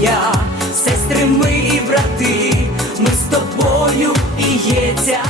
Я сестри ми і брати, ми з тобою і є ця